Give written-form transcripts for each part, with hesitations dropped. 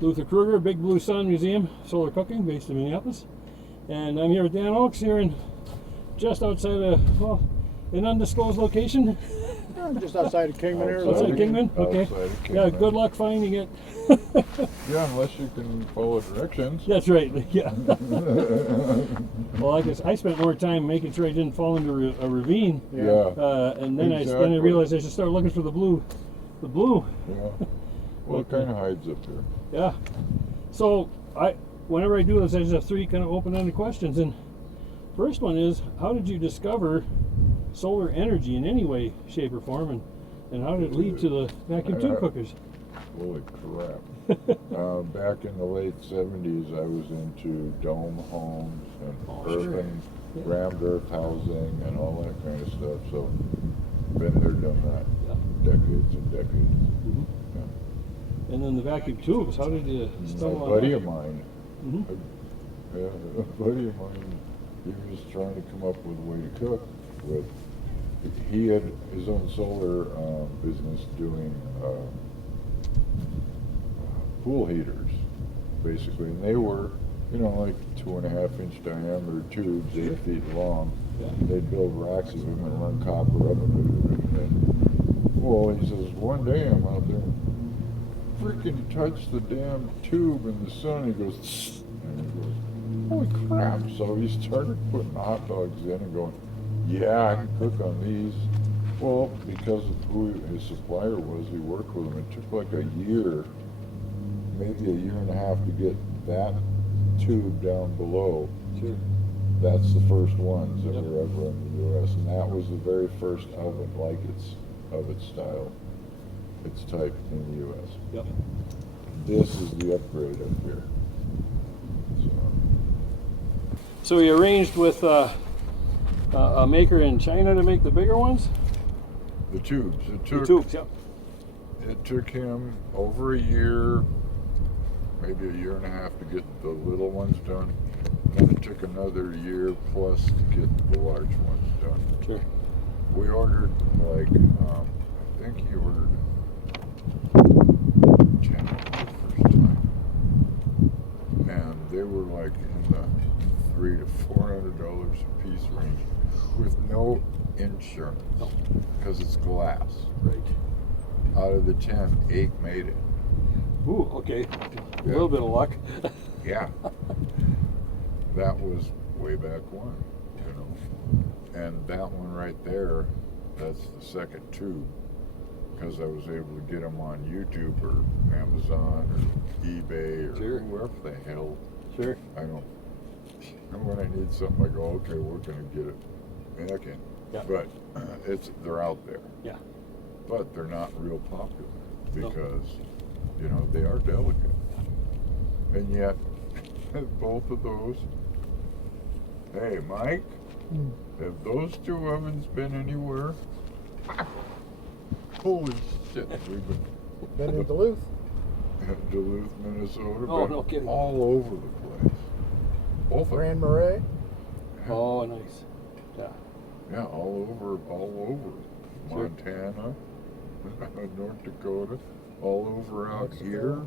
Luther Kruger, Big Blue Sun Museum, Solar Cooking, based in Minneapolis. And I'm here with Dan Ochs here in just outside of, well, an undisclosed location. Just outside of Kingman, Arizona. Outside of Kingman? Okay. Outside of Kingman. Yeah, good luck finding it. Yeah, unless you can follow directions. That's right, yeah. Well, I guess I spent more time making sure I didn't fall into a ravine. Yeah. And then I Exactly. realized I should start looking for the blue. The blue. Yeah. Well, it kind of hides up there. Yeah. So whenever I do this, I just have three kind of open-ended questions. And first one is, how did you discover solar energy in any way, shape, or form, and how did it lead to the vacuum tube cookers? Holy crap. Back in the late 70s, I was into dome homes and urban rammed earth housing and all that kind of stuff. So, been there, done that. Decades and decades. Mm-hmm. Yeah. And then the vacuum tubes, how did you stumble on A buddy that? of mine, a buddy of mine, he was trying to come up with a way to cook with. He had his own solar business doing pool heaters, basically, and they were, like 2.5-inch diameter tubes, 8 feet long. Yeah. They'd build racks of them and run copper up into it. And then, well, he says, one day I'm out there, freaking touch the damn tube in the sun. He goes, tss, and he goes, holy crap! So he started putting hot dogs in and going, yeah, I can cook on these. Well, because of who his supplier was, he worked with him. It took like a year, maybe a year and a half to get that tube down below. Sure. That's the first ones that were ever in the U.S. And that was the very first oven like of its style, its type in the U.S. Yep. This is the upgrade up here. So you arranged with a maker in China to make the bigger ones? The tubes. The tubes, yep. It took him over a year, maybe a year and a half to get the little ones done. Then it took another year plus to get the large ones done. Sure. We ordered like, I think he ordered 10 the first time. And they were like in the $300 to $400 a piece range with no insurance because it's glass. Right. Out of the 10, 8 made it. Ooh, okay. A little bit of luck. Yeah. That was way back when, And that one right there, that's the second tube, because I was able to get them on YouTube or Amazon or eBay or whoever the hell. Sure. I don't. And when I need something, I go, okay, we're going to get it back in. Yeah. But they're out there. Yeah. But they're not real popular because, they are delicate. And yet, both of those. Hey, Mike, have those two ovens been anywhere? Holy shit, we've Been in Duluth? Duluth, Minnesota, Oh, been no kidding. all over the place. Both of them. Grand Marais? Oh, nice. Yeah. Yeah, all over. Sure. Montana, North Dakota, all over out here.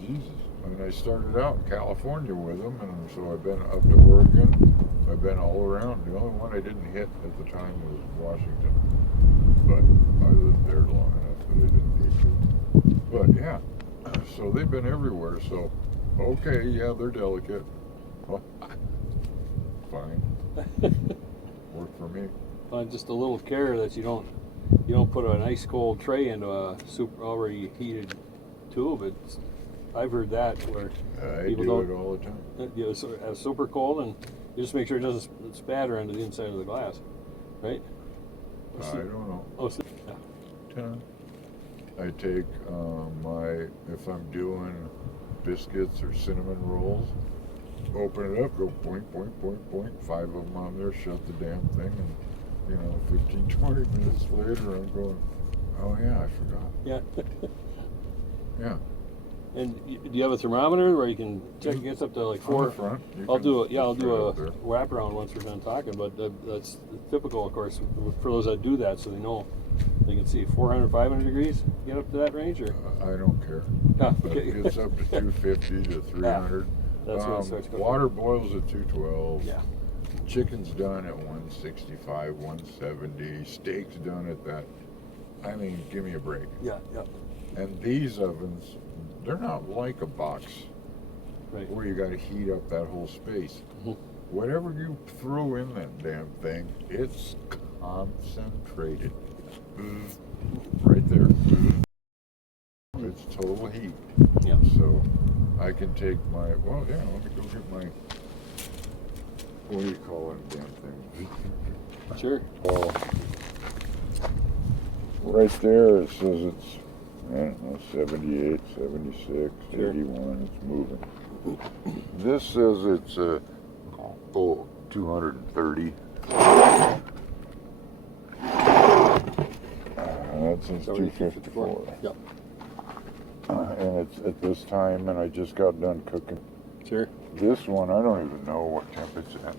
Jesus. I mean, I started out in California with them, and so I've been up to Oregon. I've been all around. The only one I didn't hit at the time was Washington, but I lived there long enough that I didn't need to. But yeah, so they've been everywhere. So, okay, yeah, they're delicate. Well, fine. Worked for me. Just a little care that you don't put an ice cold tray into a already heated tube. I've heard that where I people do don't. it all the time. You have super cold, and you just make sure it doesn't spatter onto the inside of the glass, right? I don't know. Oh, yeah. I take if I'm doing biscuits or cinnamon rolls, open it up, go boink, boink, boink, boink, 5 of them on there, shut the damn thing, and 15, 20 minutes later I'm going, oh yeah, I forgot. Yeah. Yeah. And do you have a thermometer where you can check? It gets up to like On 4. the front. You I'll can do a just right up a there. wrap around once we're done talking, but that's typical, of course, for those that do that, so they know they can see 400, 500 degrees. Get up to that range, or I don't care. Ah, But okay. it's up to 250 to 300. That's when it starts cooking. Water boils at 212. Yeah. Chicken's done at 165, 170. Steak's done at that. I mean, give me a break. Yeah, yeah. And these ovens, they're not like a box Right. where you got to heat up that whole space. Mhm. Whatever you throw in that damn thing, it's concentrated. Right there. It's total heat. Yeah. So I can take my, well, yeah, let me go get my, what do you call it, damn thing? Sure. Oh, right there it says it's, I don't know, 78, 76, Sure. 81, it's moving. This says it's 230. That says 254. Yep. And it's at this time, and I just got done cooking. Sure. This one, I don't even know what temp it's at.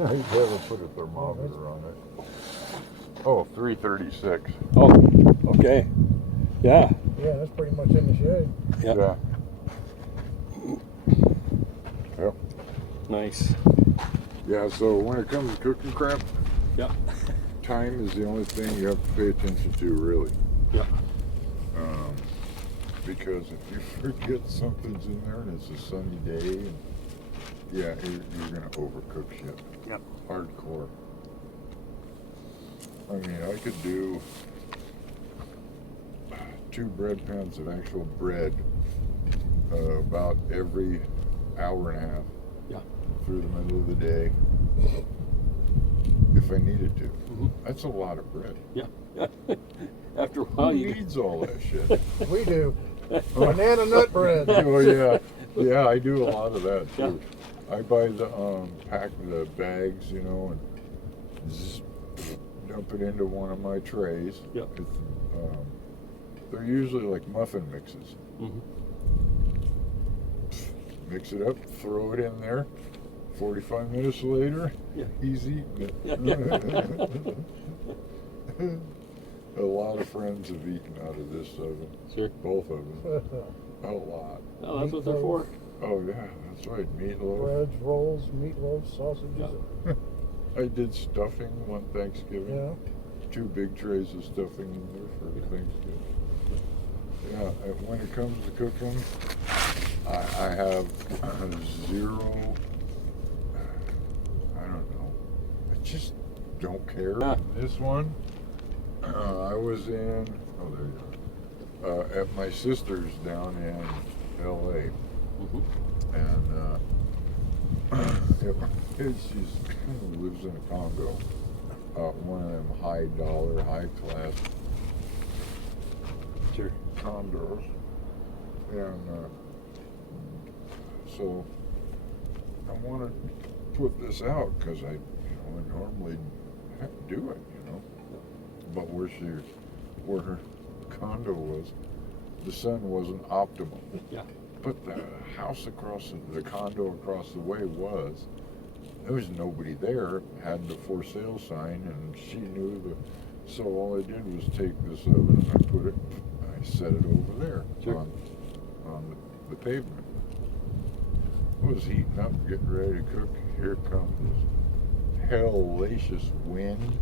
I never put a thermometer on it. Oh, 336. Oh, okay. Yeah. Yeah, that's pretty much in the shade. Yeah. Yep. Nice. Yeah, so when it comes to cooking crap, Yep. time is the only thing you have to pay attention to, really. Yep. Because if you forget something's in there and it's a sunny day, and yeah, you're going to overcook shit. Yep. Hardcore. I mean, I could do 2 bread pans of actual bread about every hour and a half. Yeah. Through the middle of the day, if I needed to. Mm-hmm. That's a lot of bread. Yeah. After a while, Who you needs all that shit? We do. Banana nut bread. Oh yeah, yeah, I do a lot of that too. Yeah. I buy the the bags, you know, and dump it into one of my trays. Yep. It's, they're usually like muffin mixes. Mm-hmm. Mix it up, throw it in there. 45 minutes later, Yeah. he's eating it. Yeah. A lot of friends have eaten out of this oven. Sure. Both of them. A lot. Oh, that's what they're for. Oh yeah, that's right. Meatloaf. Breads, rolls, meatloaf, sausages. Yeah. I did stuffing one Thanksgiving. Yeah. 2 big trays of stuffing in there for Thanksgiving. Yeah, and when it comes to cooking, I have 0. I don't know. I just don't care. Yeah. This one, I was in. Oh, there you are. At my sister's down in L.A. Mm-hmm. And she lives in a condo, one of them high-dollar, high-class Sure. condos, and so I want to put this out because I normally do it, but where her condo was, the sun wasn't optimal. Yeah. But the house the condo across the way there was nobody there, had the for sale sign, and she knew so all I did was take this oven and I set it over there. Sure. on the pavement. It was heating up, getting ready to cook. Here comes this hellacious wind.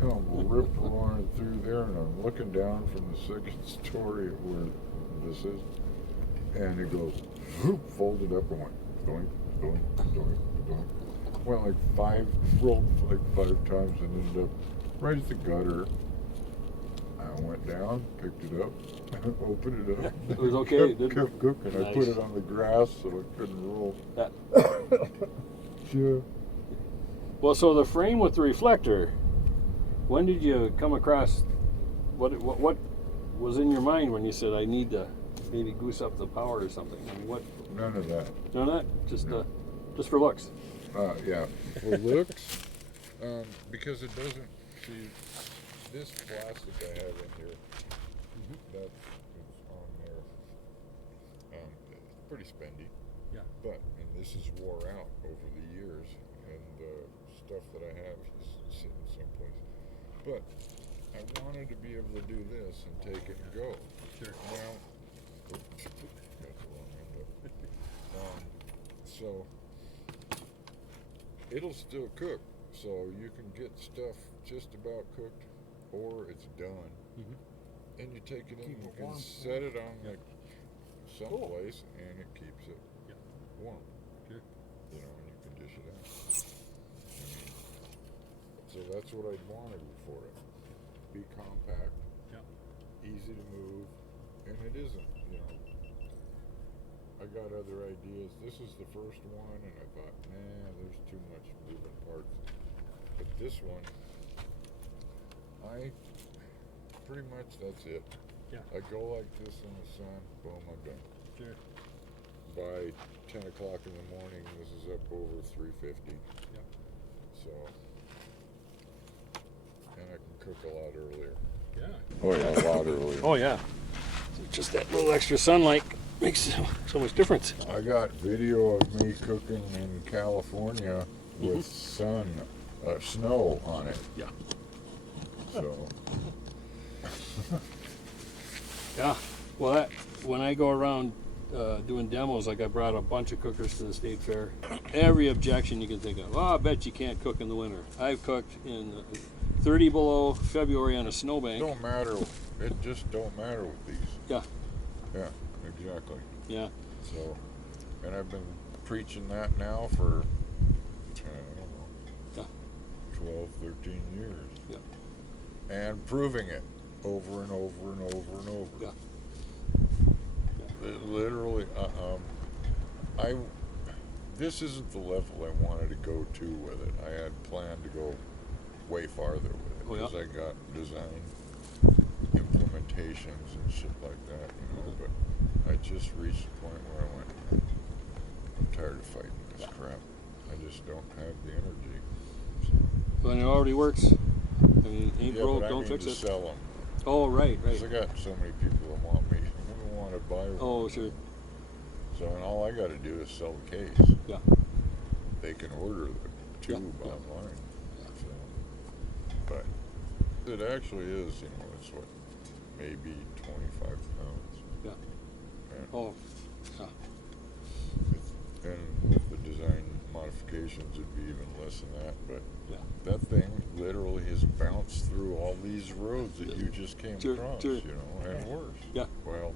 Come rip roaring through there, and I'm looking down from the 2nd story where this is, and it goes, whoop, folded up and went, doink, doink, doink, doink. Went rolled like 5 times and ended up right at the gutter. I went down, picked it up, opened it up. It was okay. Kept cooking. Nice. I put it on the grass so it couldn't roll. Yeah. Yeah. Well, so the frame with the reflector, when did you come across, what was in your mind when you said, I need to maybe goose up the power or something? I mean, what? None of that. None of that? Just, No. just for looks? Yeah, for looks, because it doesn't, see, this plastic I have in here, that is on there, pretty spendy. Yeah. But, and this is wore out over the years, and the stuff that I have is sitting someplace. But I wanted to be able to do this and take it and go. Sure. Well, oops, got the wrong end up. So it'll still cook. So you can get stuff just about cooked, or it's done, and you take it in. Keep You it can warm. set it on like someplace, and it keeps it warm. Sure. You know, and you can dish it out. So that's what I'd wanted for it. Be compact, easy to move, and it isn't. You know, I got other ideas. This is the first one, and I thought, nah, there's too much moving parts. But this one, I pretty much, that's it. Yeah. I go like this in the sun, boom, I'm done. Sure. By 10 o'clock in the morning, this is up over 350. Yeah. So, and I can cook a lot earlier. Yeah. Oh yeah, a lot earlier. Oh yeah. Just that little extra sunlight makes so much difference. I got video of me cooking in California with snow on it. Yeah. So, Yeah. Well, that when I go around doing demos, like I brought a bunch of cookers to the state fair. Every objection you can think of. Oh, I bet you can't cook in the winter. I've cooked in 30 below February on a snowbank. don't matter. It just don't matter with these. Yeah. Yeah, exactly. Yeah. So, and I've been preaching that now for, I don't know, 12, 13 years. Yeah. And proving it over and over and over and over. Yeah. Literally, this isn't the level I wanted to go to with it. I had planned to go way farther with it because I got design implementations and shit like that, you know. But I just reached the point where I went, I'm tired of fighting this crap. I just don't have the energy. So, When it already works. I mean, ain't broke, but I don't need fix to it. sell them. Oh, right, right. 'Cause I got so many people that want me, who want to buy one. Oh, sure. So, and all I got to do is sell the case. Yeah. They can order the tube online. So, but it actually is, you know, it's what, maybe 25 pounds. Yeah. And, Oh, yeah. and with the design modifications, it'd be even less than that. But Yeah. that thing literally has bounced through all these roads that you just came Sure, across, sure. you know, and worse. Yeah. Well,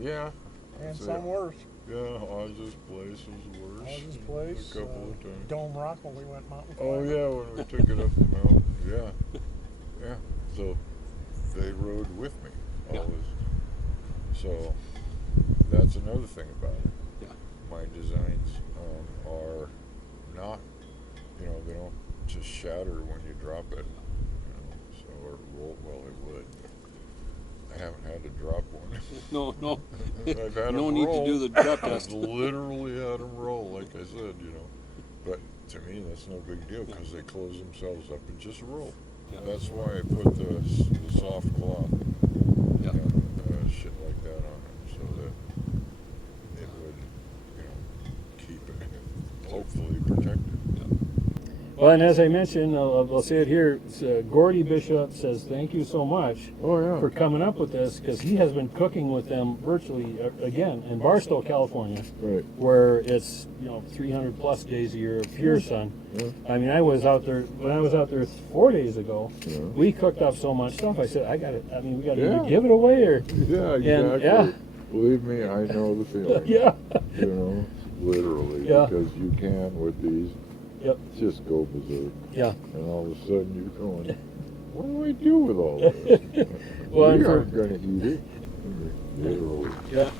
yeah. And that's some it. worse. Yeah, Oz's place was worse. Oz's place. A couple of times. Dome Rock when we went mountain Oh climbing. yeah, when we took it up the mountain. Yeah. Yeah. So they rode with me always. So that's another thing about it. Yeah. My designs are not, you know, they don't just shatter when you drop it. You know, so or roll. Well, they would. But I haven't had to drop one. No, no. I've had No them need roll. to do the drop I've test. literally had them roll, like I said, you know. But to me, that's no big deal because they close themselves up and just roll. Yeah. That's why I put the soft cloth Yeah. and shit like that on it, so that it would, you know, keep it hopefully protected. Well, and as I mentioned, I'll say it here, Gordy Bishop says thank you so much Oh for coming up with this, because he has been cooking with them virtually, again, in Barstow, California, Right. where it's, you know, 300 plus days a year of pure sun. Yeah. I mean, I was out there, when I was out there 4 days ago, Yeah. we cooked up so much stuff, I said, we got to Yeah. either give it away or, Yeah, exactly. And, yeah. Believe me, I know the feeling. yeah. You know, literally, Yeah. because you can with these. Yep. Just go berserk. Yeah. And all of a sudden you're going, what do I do with all this? Well, and We for- aren't going to eat it. Literally. Yeah.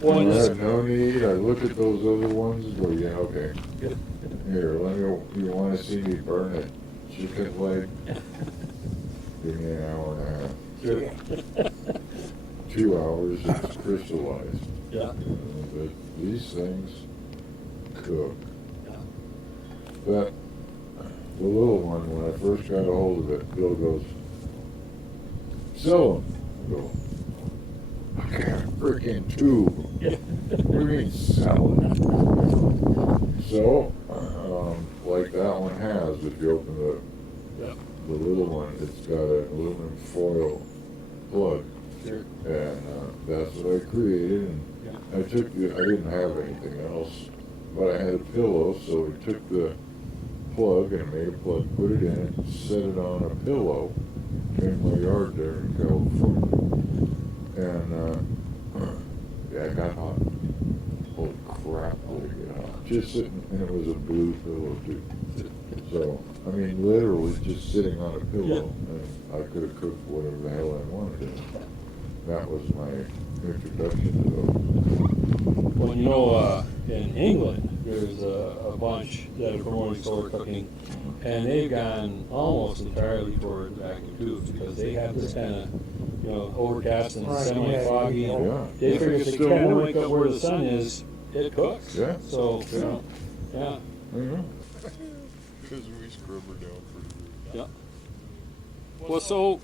Well, I and had no need. I look at those other ones and go, yeah, okay. Here, let me, you want to see me burn it? Chicken leg? Give me an hour and a half. 2 hours, it's crystallized. Yeah. But these things cook. Yeah. But the little one, when I first got a hold of it, Bill goes, sell them. I go, I can't. freaking tube. What do you mean sell it? So, like that one has, if you open the little one, it's got an aluminum foil plug. Sure. And that's what I created. And I didn't have anything else, but I had a pillow, so we took the plug and made a plug, put it in it, set it on a pillow in my yard there in California. And yeah, it got hot. Holy crap, did it get hot. Just sitting, and it was a blue pillow too. So, I mean, literally just sitting on a pillow, and I could have cooked whatever the hell I wanted. And that was my introduction to those. Well, you know, in England, there's a bunch that are promoting solar cooking, and they've gone almost entirely toward vacuum tubes because they have this kind of, you know, overcast and semi-foggy. And Yeah. they figure if they Still kind of works. wake up where the sun is, it cooks. Yeah. So, you know, yeah. Because we scrub her down pretty good. Yeah. Well, so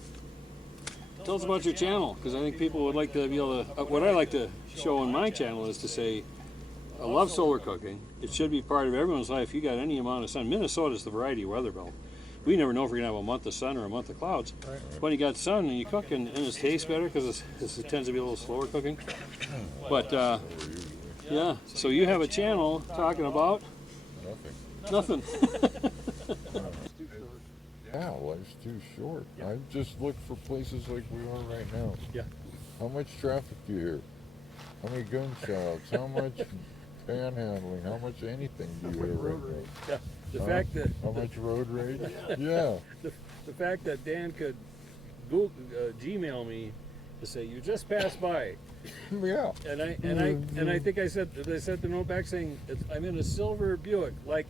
tell us about your channel, because I think people would like to be able to. What I like to show on my channel is to say, I love solar cooking. It should be part of everyone's life. You got any amount of sun. Minnesota's the variety weather belt. We never know if we're gonna have a month of sun or a month of clouds. Right. When you got sun and you cook, and it tastes better because it tends to be a little slower cooking. But yeah, so you have a channel talking about Nothing. nothing. Yeah, life's too short. I just look for places like we are right now. Yeah. How much traffic do you hear? How many gunshots? How much panhandling? How much anything do you hear right now? Yeah. The Huh? fact that How much road rage? Yeah. the fact that Dan could Gmail me to say you just passed by, Yeah. and I think I sent the note back saying I'm in a silver Buick, like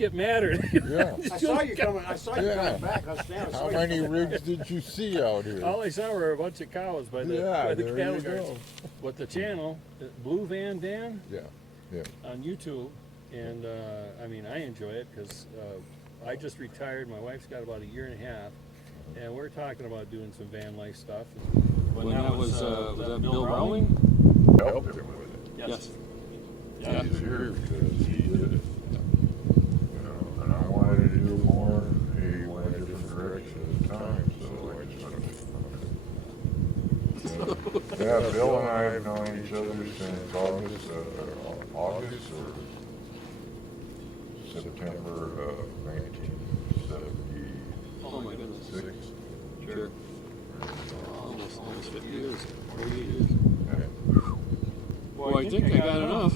it mattered. Yeah. I saw you coming. I saw you Yeah. coming back. I was standing. How many rigs did you see out here? All I saw were a bunch of cows by the Yeah, cattle there you guards. go. But the channel, Blue Van Dan, Yeah. Yeah. on YouTube, and I mean I enjoy it because I just retired. My wife's got about a year and a half, and we're talking about doing some van life stuff. When that was that Bill Rowling? Helped him with it. Yes. Yeah. He's here because he did it. You know, and I wanted to do more, and he went a different direction at the time, so I just yeah, Bill and I have known each other since August or September of 1976. Oh my goodness. Sure. Almost 50 years. 48 years. Yeah. Well, I think I got enough.